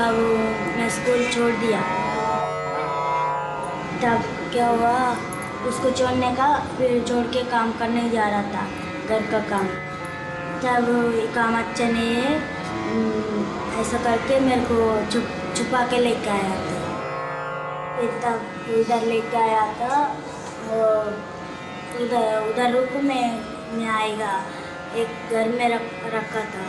तब मैं स्कूल छोड़ दिया। तब क्या हुआ, उसको छोड़ने का, फिर छोड़ के काम करने जा रहा था, घर का काम। तब काम अच्छा नहीं है, ऐसा करके मेरे को छुपा के लेके आया था। फिर तब उधर लेके आया था, उधर रुक में आएगा, एक घर में रखा था।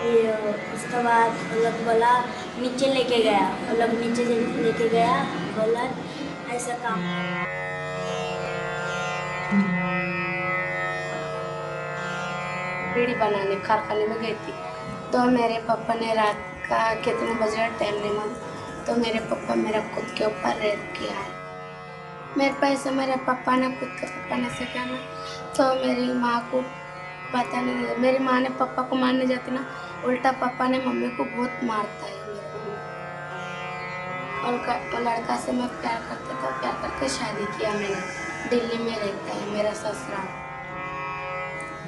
फिर उसके बाद वो लोग बोला नीचे लेके गया, वो लोग नीचे लेके गया, बोला ऐसा काम। बीड़ी बनाने कारखाने में गई थी, तो मेरे पापा ने रात का कितने बजे टहलने में, तो मेरे पापा मेरा खुद के ऊपर रेप किया है। मेरे पैसे मेरे पापा ने खुद के पकड़ने से किया ना, तो मेरी माँ को पता नहीं, मेरी माँ ने पापा को मारने जाती ना, उल्टा पापा ने मम्मी को बहुत मारता है मेरे को। और लड़का से मैं प्यार करता था, प्यार करके शादी किया मैंने। दिल्ली में रहता है मेरा ससुराल।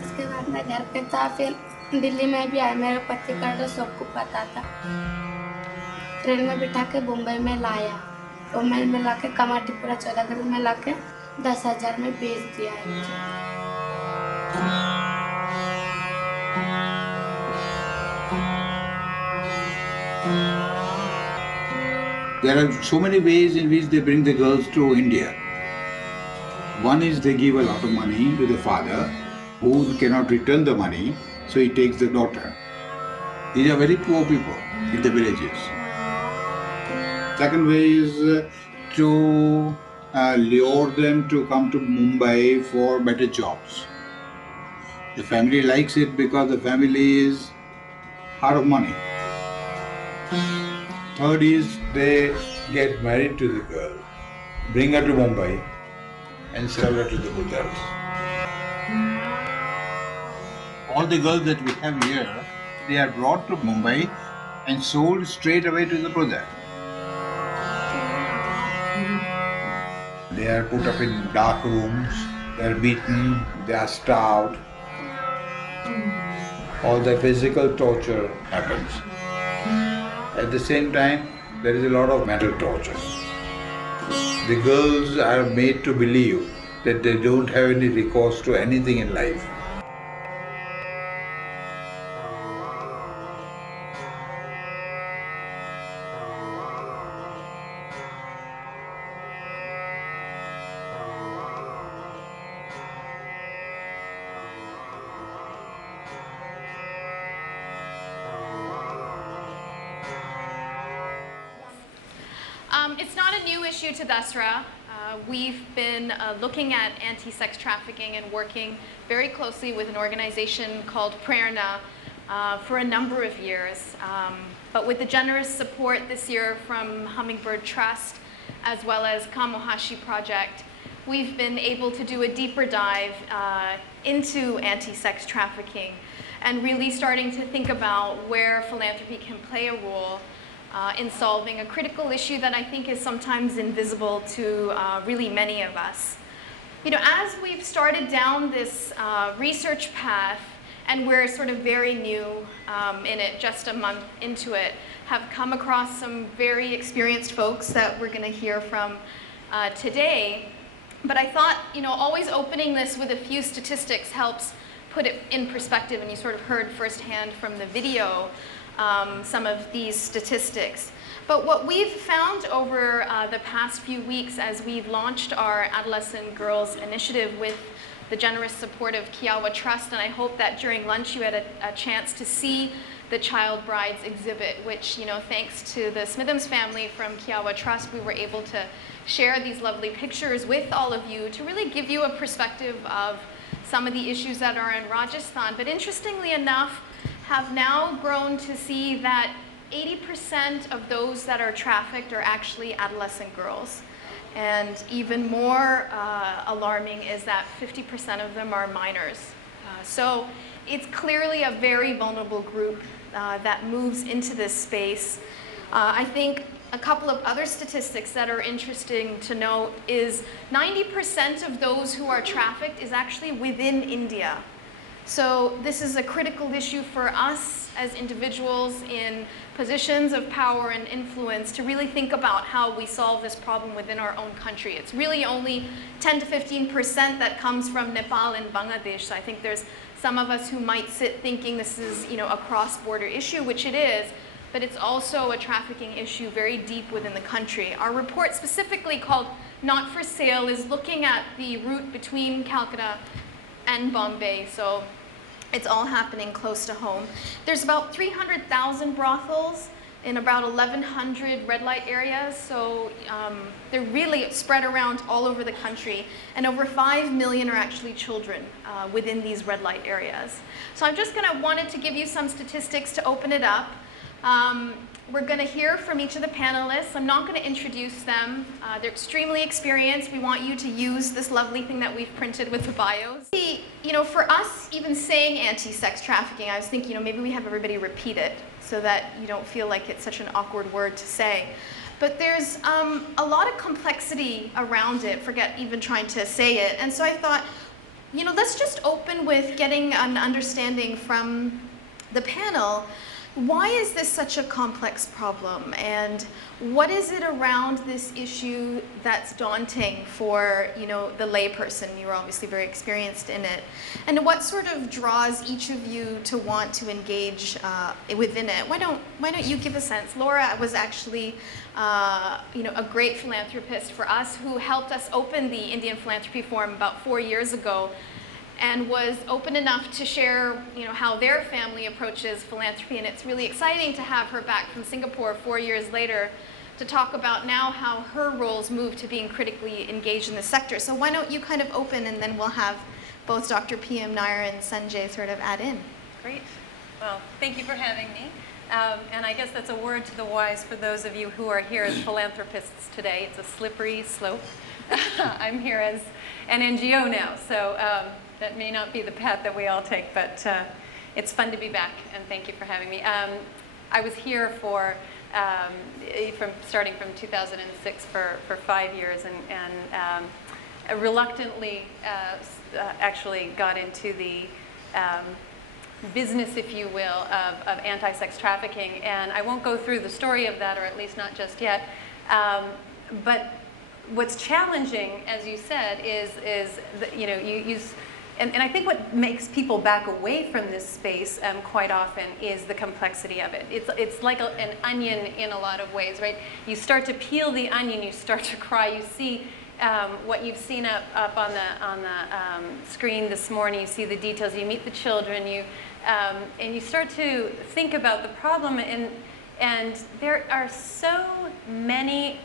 उसके बाद मैं घर पे था, फिर दिल्ली में भी आया, मेरा पति का तो सबको पता था। ट्रेन में बिठा के मुंबई में लाया, मुंबई में ला के कमाटीपुरा चौधागढ़ में ला के 10,000 में बेच दिया है मुझे। There are so many ways in which they bring the girls to India. One is they give a lot of money to the father, who cannot return the money, so he takes the daughter. These are very poor people in the villages. Second way is to lure them to come to Mumbai for better jobs. The family likes it because the family is out of money. Third is they get married to the girl, bring her to Mumbai and sell her to the brothers. All the girls that we have here, they are brought to Mumbai and sold straight away to the brother. They are put up in dark rooms, they are beaten, they are starved. All the physical torture happens. At the same time, there is a lot of mental torture. The girls are made to believe that they don't have any recourse to anything in life. It's not a new issue to Dasra. We've been looking at anti-sex trafficking and working very closely with an organization called Prerna for a number of years. But with the generous support this year from Hummingbird Trust, as well as Kamohashi Project, we've been able to do a deeper dive into anti-sex trafficking and really starting to think about where philanthropy can play a role in solving a critical issue that I think is sometimes invisible to really many of us. You know, as we've started down this research path, and we're sort of very new in it, just a month into it, have come across some very experienced folks that we're going to hear from today. But I thought, you know, always opening this with a few statistics helps put it in perspective, and you sort of heard firsthand from the video some of these statistics. But what we've found over the past few weeks as we've launched our Adolescent Girls Initiative with the generous support of Kiowa Trust, and I hope that during lunch you had a chance to see the Child Brides exhibit, which, you know, thanks to the Smithams family from Kiowa Trust, we were able to share these lovely pictures with all of you to really give you a perspective of some of the issues that are in Rajasthan. But interestingly enough, have now grown to see that 80% of those that are trafficked are actually adolescent girls. And even more alarming is that 50% of them are minors. So it's clearly a very vulnerable group that moves into this space. I think a couple of other statistics that are interesting to note is 90% of those who are trafficked is actually within India. So this is a critical issue for us as individuals in positions of power and influence to really think about how we solve this problem within our own country. It's really only 10 to 15% that comes from Nepal and Bangladesh. So I think there's some of us who might sit thinking this is, a cross-border issue, which it is, but it's also a trafficking issue very deep within the country. Our report specifically called Not for Sale is looking at the route between Calcutta and Bombay. So it's all happening close to home. There's about 300,000 brothels in about 1,100 red light areas, so they're really spread around all over the country, and over 5 million are actually children within these red light areas. So I'm just wanted to give you some statistics to open it up. We're going to hear from each of the panelists. I'm not going to introduce them. They're extremely experienced. We want you to use this lovely thing that we've printed with the bios. For us, even saying anti-sex trafficking, I was thinking, maybe we have everybody repeat it so that you don't feel like it's such an awkward word to say. But there's a lot of complexity around it, forget even trying to say it. And so I thought, let's just open with getting an understanding from the panel. Why is this such a complex problem, and what is it around this issue that's daunting for the layperson? You're obviously very experienced in it, and what sort of draws each of you to want to engage within it? Why don't you give a sense? Laura was actually a great philanthropist for us who helped us open the Indian Philanthropy Forum about 4 years ago, and was open enough to share, how their family approaches philanthropy. And it's really exciting to have her back from Singapore 4 years later to talk about now how her roles move to being critically engaged in the sector. So why don't you kind of open, and then we'll have both Dr. P.M. Nair and Sanjay sort of add in. Great. Well, thank you for having me. And I guess that's a word to the wise for those of you who are here as philanthropists today. It's a slippery slope. I'm here as an NGO now, so that may not be the path that we all take, but it's fun to be back, and thank you for having me. I was here for, starting from 2006 for 5 years, and reluctantly actually got into the business, if you will, of anti-sex trafficking. And I won't go through the story of that, or at least not just yet. But what's challenging, as you said, is and I think what makes people back away from this space quite often is the complexity of it. It's like an onion in a lot of ways, right? You start to peel the onion, you start to cry. You see what you've seen up on the screen this morning. You see the details. You meet the children. And you start to think about the problem. And there are so many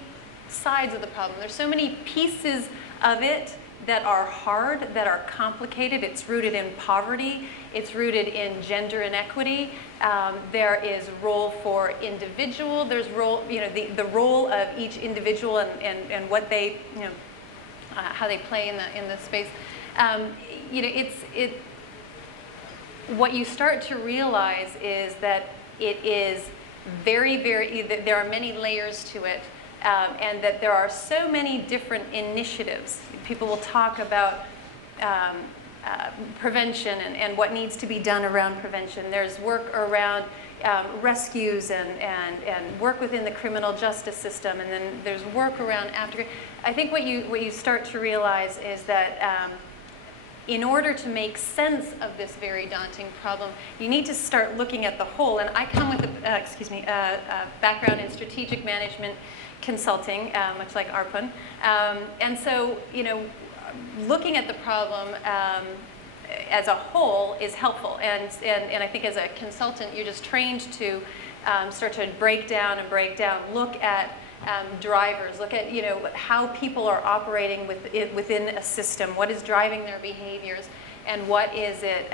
sides of the problem. There's so many pieces of it that are hard, that are complicated. It's rooted in poverty. It's rooted in gender inequity. There is role for individual. There's role, the role of each individual and what they, how they play in the space. What you start to realize is that it is very, very. There are many layers to it. And that there are so many different initiatives. People will talk about prevention and what needs to be done around prevention. There's work around rescues and work within the criminal justice system, and then there's work around after. I think what you start to realize is that in order to make sense of this very daunting problem, you need to start looking at the whole. And I come with a background in strategic management consulting, much like Arpun. And so, looking at the problem as a whole is helpful. And I think as a consultant, you're just trained to start to break down, look at drivers, look at how people are operating within a system, what is driving their behaviors, and what is it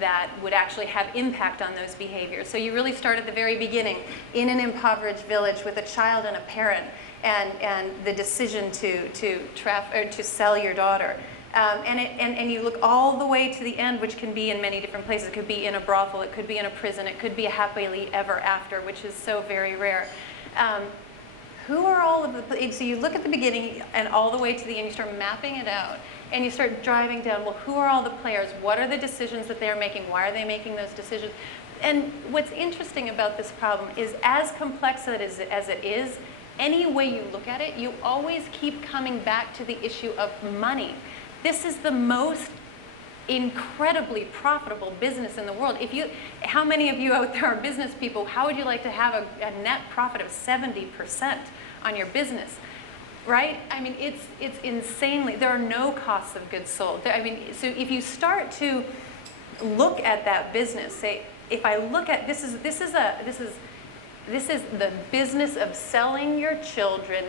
that would actually have impact on those behaviors. So you really start at the very beginning, in an impoverished village with a child and a parent, and the decision to sell your daughter. And you look all the way to the end, which can be in many different places. It could be in a brothel, it could be in a prison, it could be a happily ever after, which is so very rare. Who are all of the, so you look at the beginning and all the way to the end, you start mapping it out, and you start driving down, well, who are all the players? What are the decisions that they're making? Why are they making those decisions? And what's interesting about this problem is as complex as it is, any way you look at it, you always keep coming back to the issue of money. This is the most incredibly profitable business in the world. How many of you out there are business people? How would you like to have a net profit of 70% on your business? Right? I mean, it's insanely, there are no costs of goods sold. I mean, so if you start to look at that business, say, if I look at, this is the business of selling your children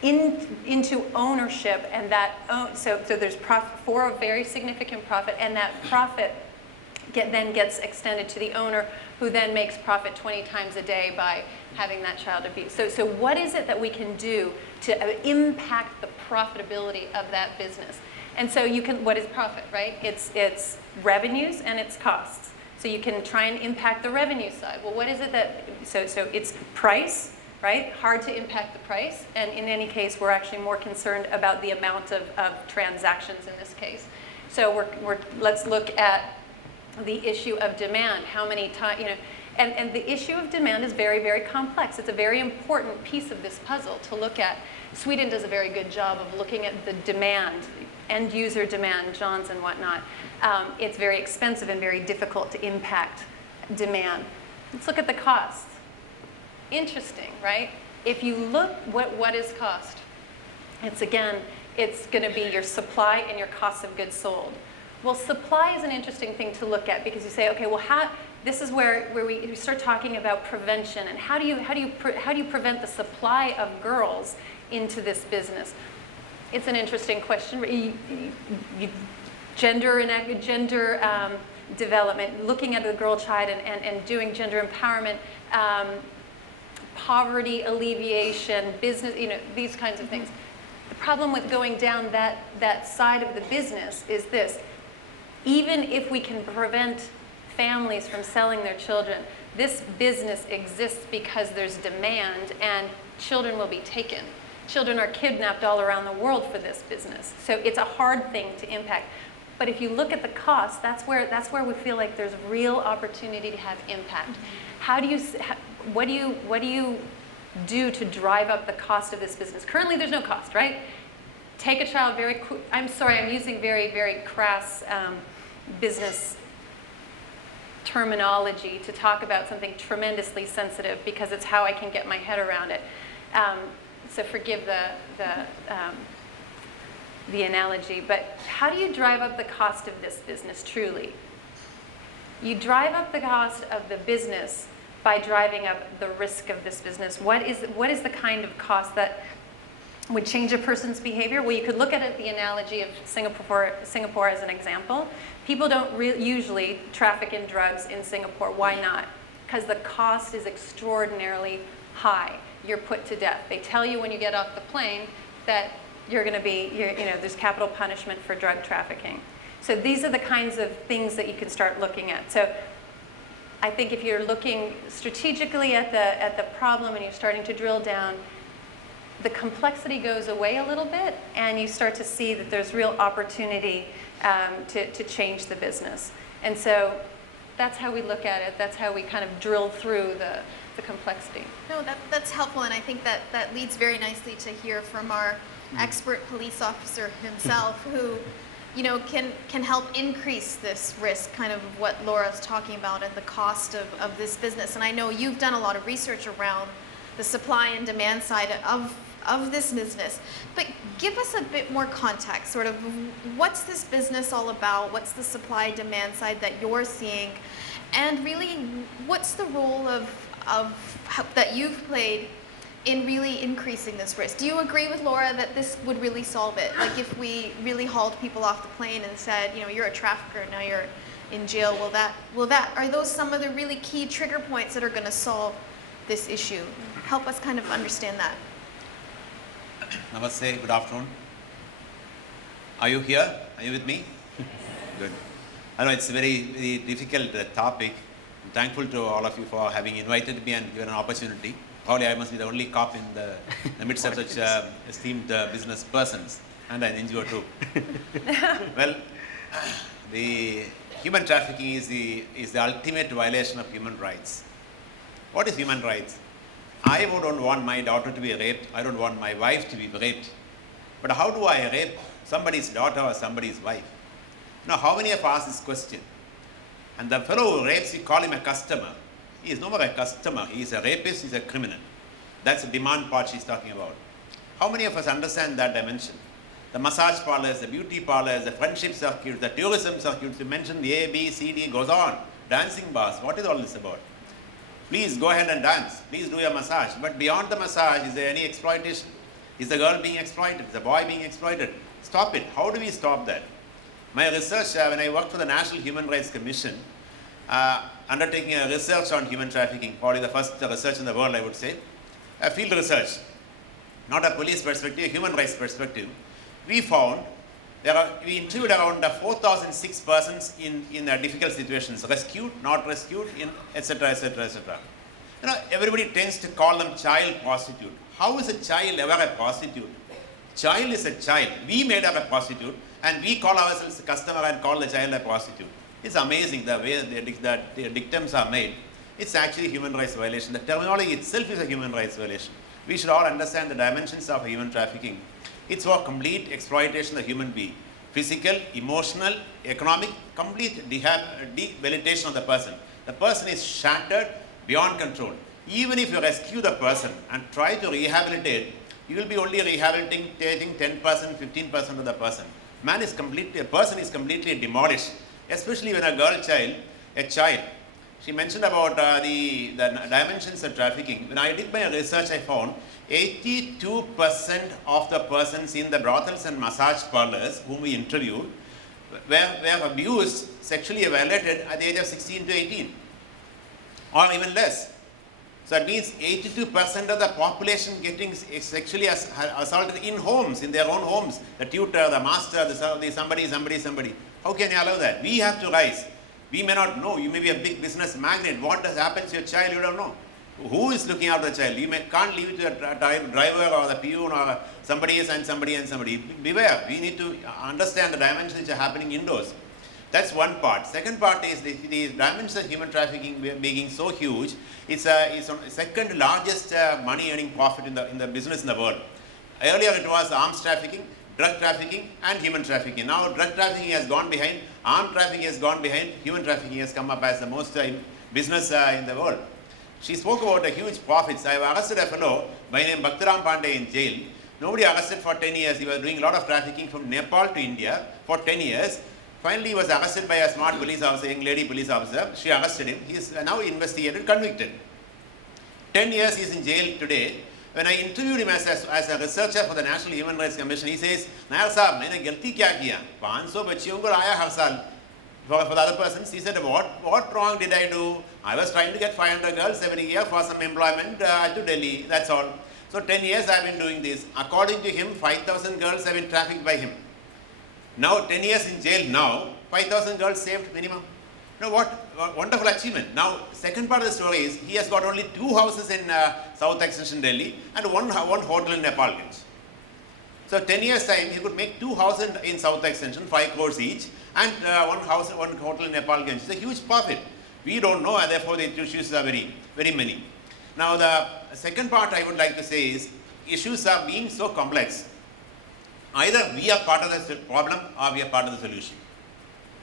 into ownership, and that so there's profit for a very significant profit, and that profit then gets extended to the owner, who then makes profit 20 times a day by having that child abused. So what is it that we can do to impact the profitability of that business? And so you can, what is profit, right? It's revenues and it's costs. So you can try and impact the revenue side. Well, what is it that, so it's price, right? Hard to impact the price. And in any case, we're actually more concerned about the amount of transactions in this case. So let's look at the issue of demand. How many times, and the issue of demand is very, very complex. It's a very important piece of this puzzle to look at. Sweden does a very good job of looking at the demand, end user demand, Johns and whatnot. It's very expensive and very difficult to impact demand. Let's look at the costs. Interesting, right? If you look, what is cost? It's going to be your supply and your cost of goods sold. Well, supply is an interesting thing to look at, because you say, okay, well, this is where we start talking about prevention, and how do you prevent the supply of girls into this business? It's an interesting question. Gender development, looking at the girl child and doing gender empowerment, poverty alleviation, business, these kinds of things. The problem with going down that side of the business is this: even if we can prevent families from selling their children, this business exists because there's demand, and children will be taken. Children are kidnapped all around the world for this business. So it's a hard thing to impact. But if you look at the cost, that's where we feel like there's real opportunity to have impact. What do you do to drive up the cost of this business? Currently, there's no cost, right? Take a child I'm sorry, I'm using very, very crass business terminology to talk about something tremendously sensitive, because it's how I can get my head around it. So forgive the analogy, but how do you drive up the cost of this business truly? You drive up the cost of the business by driving up the risk of this business. What is the kind of cost that would change a person's behavior? Well, you could look at it, the analogy of Singapore as an example. People don't usually traffic in drugs in Singapore. Why not? Because the cost is extraordinarily high. You're put to death. They tell you when you get off the plane that you're going to be, there's capital punishment for drug trafficking. So these are the kinds of things that you can start looking at. So I think if you're looking strategically at the problem and you're starting to drill down, the complexity goes away a little bit, and you start to see that there's real opportunity to change the business. And so that's how we look at it. That's how we kind of drill through the complexity. No, that's helpful, and I think that leads very nicely to hear from our expert police officer himself, who can help increase this risk, kind of what Laura's talking about, and the cost of this business. And I know you've done a lot of research around the supply and demand side of this business, but give us a bit more context, sort of what's this business all about, what's the supply demand side that you're seeing, and really what's the role that you've played in really increasing this risk. Do you agree with Laura that this would really solve it? Like if we really hauled people off the plane and said, you're a trafficker, now you're in jail, are those some of the really key trigger points that are going to solve this issue? Help us kind of understand that. Namaste, good afternoon. Are you here? Are you with me? Good. I know it's a very, very difficult topic. I'm thankful to all of you for having invited me and given an opportunity. Probably I must be the only cop in the midst of such esteemed business persons, and an NGO too. Well, the human trafficking is the ultimate violation of human rights. What is human rights? I don't want my daughter to be raped. I don't want my wife to be raped. But how do I rape somebody's daughter or somebody's wife? Now, how many of us ask this question? And the fellow who rapes, we call him a customer. He is no more a customer. He is a rapist. He is a criminal. That's the demand part she's talking about. How many of us understand that dimension? The massage parlors, the beauty parlors, the friendship circuits, the tourism circuits, you mentioned the A, B, C, D, goes on. Dancing bars, what is all this about? Please go ahead and dance. Please do your massage. But beyond the massage, is there any exploitation? Is the girl being exploited? Is the boy being exploited? Stop it. How do we stop that? My research, when I worked for the National Human Rights Commission, undertaking a research on human trafficking, probably the first research in the world, I would say, a field research, not a police perspective, a human rights perspective, we found we interviewed around 4,006 persons in difficult situations, rescued, not rescued, etc., etc., etc. You know, everybody tends to call them child prostitute. How is a child ever a prostitute? Child is a child. We made her a prostitute, and we call ourselves a customer and call the child a prostitute. It's amazing the way the dictums are made. It's actually a human rights violation. The terminology itself is a human rights violation. We should all understand the dimensions of human trafficking. It's for complete exploitation of the human being. Physical, emotional, economic, complete debilitation of the person. The person is shattered beyond control. Even if you rescue the person and try to rehabilitate, you will be only rehabilitating 10%, 15% of the person. A person is completely demolished, especially when a child. She mentioned about the dimensions of trafficking. When I did my research, I found 82% of the persons in the brothels and massage parlors whom we interviewed were abused, sexually violated at the age of 16 to 18, or even less. So that means 82% of the population getting sexually assaulted in homes, in their own homes. The tutor, the master, the somebody. How can you allow that? We have to rise. We may not know. You may be a big business magnate. What has happened to your child, you don't know. Who is looking after the child? You can't leave it to your driver or the peon or somebody else and somebody. Beware. We need to understand the dimensions which are happening indoors. That's one part. Second part is the dimensions of human trafficking being so huge. It's the second largest money earning profit in the business in the world. Earlier it was arms trafficking, drug trafficking and human trafficking. Now drug trafficking has gone behind, arms trafficking has gone behind, human trafficking has come up as the most business in the world. She spoke about the huge profits. I have arrested a fellow by name Bhaktaram Pandey in jail. Nobody arrested for 10 years. He was doing a lot of trafficking from Nepal to India for 10 years. Finally, he was arrested by a smart police officer, young lady police officer. She arrested him. He is now investigated, convicted. 10 years he is in jail today. When I interviewed him as a researcher for the National Human Rights Commission, he says, Nair Saab, maine galti kya kiya? 500 bachchiyon ko aaya har saal. For the other persons, he said, what wrong did I do? I was trying to get 500 girls every year for some employment to Delhi, that's all. So 10 years I have been doing this. According to him, 5,000 girls have been trafficked by him. Now 10 years in jail now, 5,000 girls saved minimum. Now what wonderful achievement. Now second part of the story is, he has got only 2 houses in South Extension Delhi and one hotel in Nepalganj. So 10 years time, he could make 2 houses in South Extension, 5 crores each, and one hotel in Nepalganj. It's a huge profit. We don't know, and therefore the issues are very, very many. Now the second part I would like to say is, issues are being so complex. Either we are part of the problem or we are part of the solution.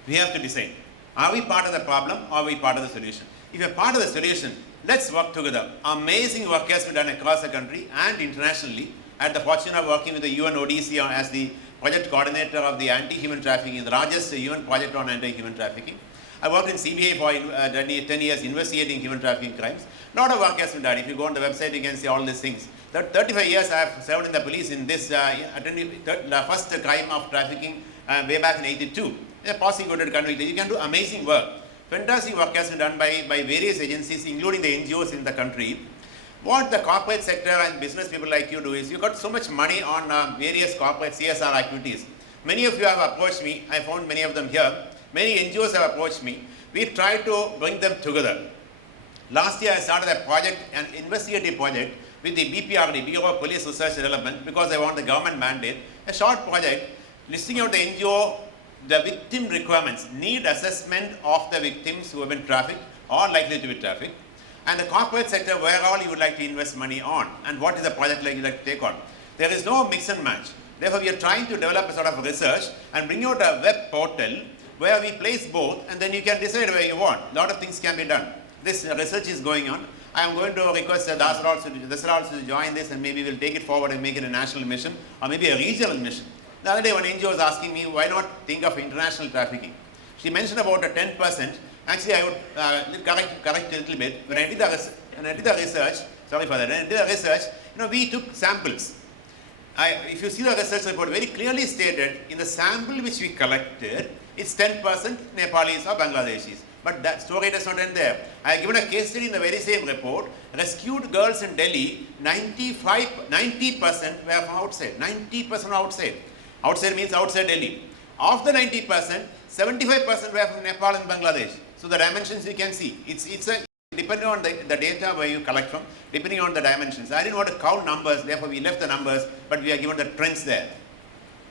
We have to decide. Are we part of the problem or are we part of the solution? If you are part of the solution, let's work together. Amazing work has been done across the country and internationally. I had the fortune of working with the UN ODC as the project coordinator of the anti-human trafficking, the largest UN project on anti-human trafficking. I worked in CBI for 10 years investigating human trafficking crimes. A lot of work has been done. If you go on the website, you can see all these things. 35 years I have served in the police in this, the first crime of trafficking way back in '82. Prosecuted, convicted. You can do amazing work. Fantastic work has been done by various agencies, including the NGOs in the country. What the corporate sector and business people like you do is, you got so much money on various corporate CSR activities. Many of you have approached me. I found many of them here. Many NGOs have approached me. We try to bring them together. Last year I started a project, an investigative project with the BPRD, Bureau of Police Research and Development, because I want the government mandate, a short project listing out the NGO, the victim requirements, need assessment of the victims who have been trafficked or likely to be trafficked, and the corporate sector where all you would like to invest money on, and what is the project like you like to take on. There is no mix and match. Therefore, we are trying to develop a sort of research and bring out a web portal where we place both, and then you can decide where you want. A lot of things can be done. This research is going on. I am going to request Dasra also to join this, and maybe we'll take it forward and make it a national mission or maybe a regional mission. The other day one NGO was asking me, why not think of international trafficking? She mentioned about a 10%. Actually, I would correct a little bit. When I did the research, sorry for that, when I did the research, we took samples. If you see the research report, very clearly stated, in the sample which we collected, it's 10% Nepalese or Bangladeshis. But that story does not end there. I have given a case study in the very same report. Rescued girls in Delhi, 90% were from outside. 90% outside. Outside means outside Delhi. Of the 90%, 75% were from Nepal and Bangladesh. So the dimensions you can see. It's depending on the data where you collect from, depending on the dimensions. I didn't want to count numbers, therefore we left the numbers, but we are given the trends there.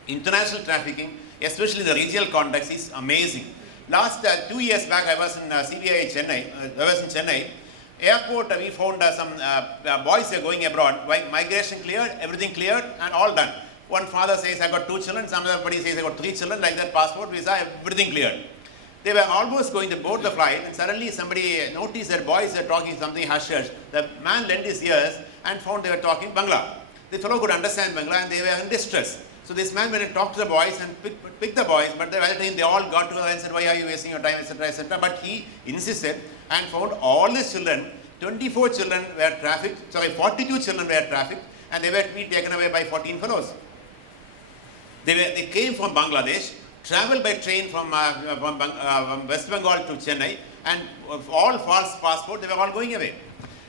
International trafficking, especially the regional context, is amazing. Last 2 years back, I was in CBI Chennai. Airport, we found some boys are going abroad. Migration cleared, everything cleared, and all done. One father says, I got 2 children, somebody says, I got 3 children, like that, passport, visa, everything cleared. They were almost going to board the flight, and suddenly somebody noticed that boys are talking something hush-hush. The man lent his ears and found they were talking Bangla. The fellow could understand Bangla, and they were in distress. So this man went and talked to the boys and picked the boys, but by the time they all got together and said, why are you wasting your time, etc., etc. But he insisted and found all his children, 24 children were trafficked, 42 children were trafficked, and they were to be taken away by 14 fellows. They came from Bangladesh, traveled by train from West Bengal to Chennai, and all false passport, they were all going away.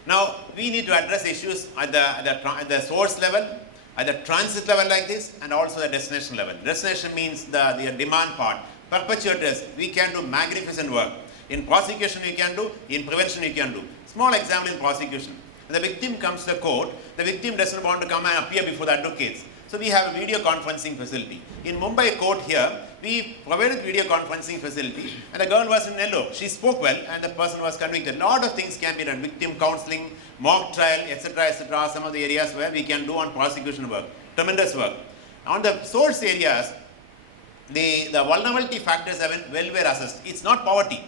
Now, we need to address issues at the source level, at the transit level like this, and also the destination level. Destination means the demand part. Perpetrators, we can do magnificent work. In prosecution we can do, in prevention we can do. Small example in prosecution. When the victim comes to the court, the victim doesn't want to come and appear before the advocates. So we have a video conferencing facility. In Mumbai court here, we provided video conferencing facility, and the girl was in yellow. She spoke well, and the person was convicted. A lot of things can be done. Victim counseling, mock trial, etc., etc. Some of the areas where we can do on prosecution work. Tremendous work. On the source areas, the vulnerability factors have been well assessed. It's not poverty.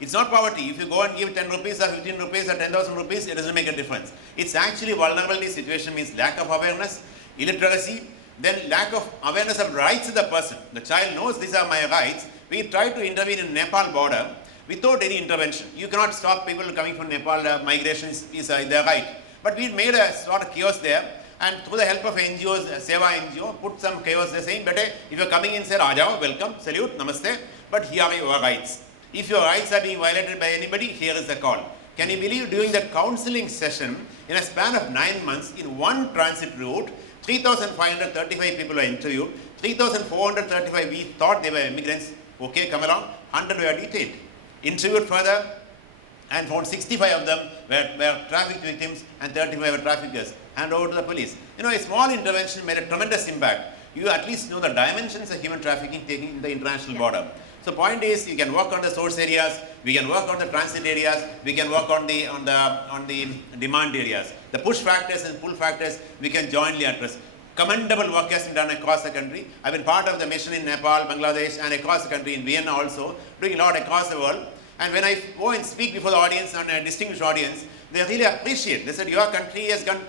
It's not poverty. If you go and give 10 rupees or 15 rupees or 10,000 rupees, it doesn't make a difference. It's actually vulnerability situation means lack of awareness, illiteracy, then lack of awareness of rights of the person. The child knows these are my rights. We try to intervene in Nepal border without any intervention. You cannot stop people coming from Nepal. Migration is their right. But we made a sort of chaos there, and through the help of NGOs, Seva NGO, put some chaos there saying, "Bete, if you are coming in, say, Ajao, welcome, salute, namaste, but here are your rights. If your rights are being violated by anybody, here is the call." Can you believe during that counseling session, in a span of 9 months, in one transit route, 3,535 people were interviewed, 3,435 we thought they were immigrants, okay, come along, 100 were detained. Interviewed further and found 65 of them were trafficked victims and 35 were traffickers, hand over to the police. A small intervention made a tremendous impact. You at least know the dimensions of human trafficking taking in the international border. So point is, you can work on the source areas, we can work on the transit areas, we can work on the demand areas. The push factors and pull factors we can jointly address. Commendable work has been done across the country. I've been part of the mission in Nepal, Bangladesh, and across the country, in Vienna also, doing a lot across the world. And when I go and speak before the audience, on a distinguished audience, they really appreciate. They said, your country has done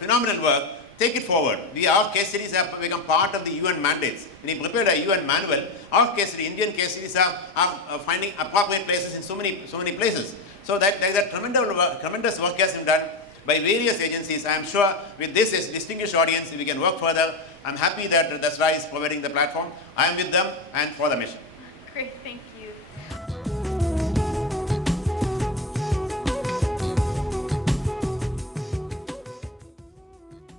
phenomenal work. Take it forward. Our case studies have become part of the UN mandates. When we prepared a UN manual, our case study, Indian case studies are finding appropriate places in so many places. So that there is a tremendous work has been done by various agencies. I am sure with this distinguished audience, we can work further. I'm happy that Dasra is providing the platform. I am with them and for the mission. Great, thank you.